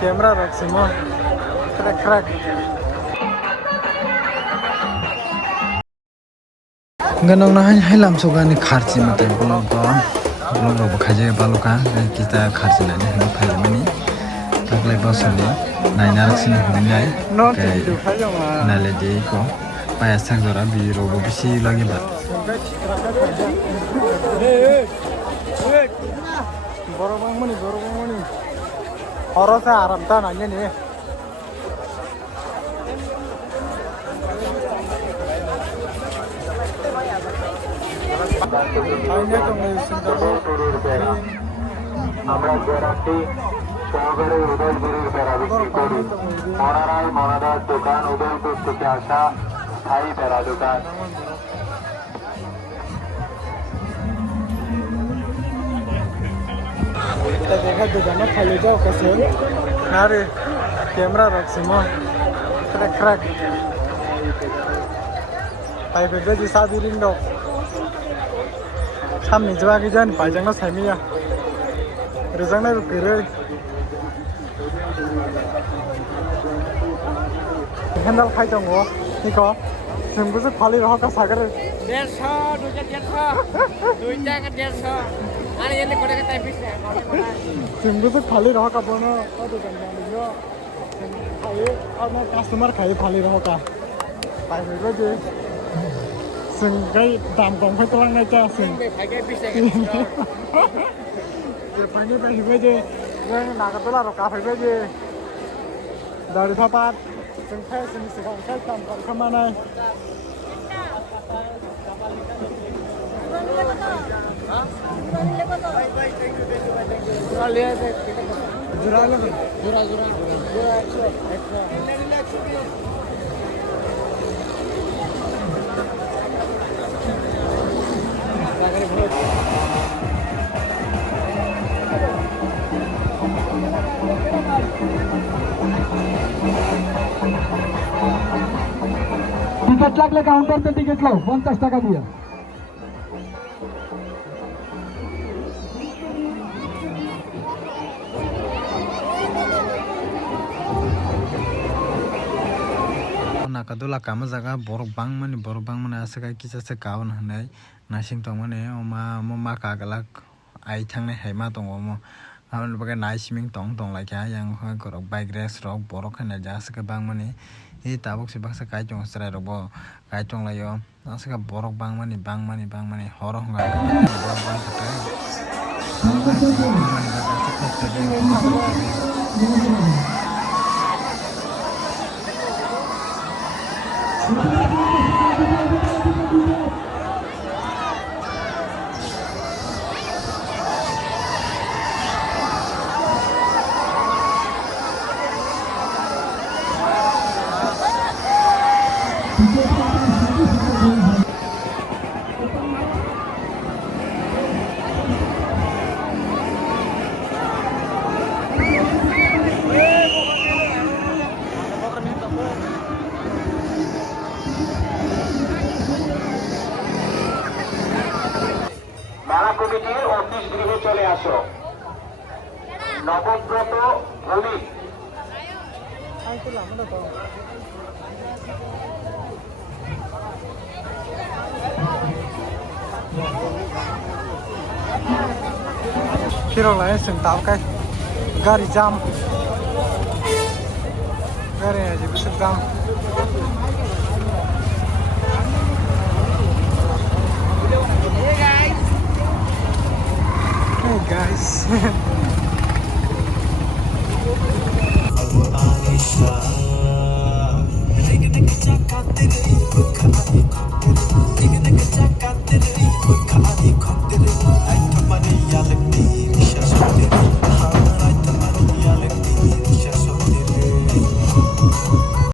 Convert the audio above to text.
Camera rok semua. Crack. Ganong na hai lam so gani kharchi mate blog ro khaje baluka kita kharchi na ne phai mani taklai basani naina raksini hunai na le de ko paya sang dora bi ro bo bisi lagi ba borobang mani oro sa aram ta na ni আমরা guarantee সহকারে উদয়গিরির বেড়া বিক্রি করি মনারায় মনাদার দোকান উদয়পুর থেকে আসা স্থায়ী বেড়া দোকান দেখা দোকানে খালি যাও কাছে না রে ক্যামেরা রাখছি মো ক্র্যাক তাই বেজে সাদি রিং দাও সামনে যাওয়াকে যান পাইজাংনা সাইমিয়া রেজাংনা রুকেরে হ্যান্ডেল খাই দङ निको जोंबो जों फालि रह का सागर 150 दुईटा का 150 आणि यांनी कोडे का टाइप आहे जोंबो जों फालि रह का बनो का दुकान जानियो खायो आरो कास्टमार खायो फालि रह का पाइ होइबो जे जों गाय दाम दं फाय तलांनाय जा जों फायगे पिस जे फायने बाय होइबो जे जों नागातला र का फैबो जे दारि थापात जों फाय जों सिगां फाय दाम कम खामानाय টিকিট লাগলে কাউন্টারতে টিকিট লাও 50 টাকা দিয়ে nakadula kama jaga borok bangmani asaka kisase kaun hanai nasing tongmani oma mama kagala ai thangnai haima tongo mo amon baga nai siming tong lai kya yang hoi korok bike race rok borok khana ja asaka bangmani e tabok se baksa kai tong srai robo kai tong layo asaka borok bangmani horo honga borok bang kata মেলা কমিটির office গৃহে চলে আসো নবব্রত ভূমি kiro lai sing tau kai gari jam gari aja bisa jam hey guys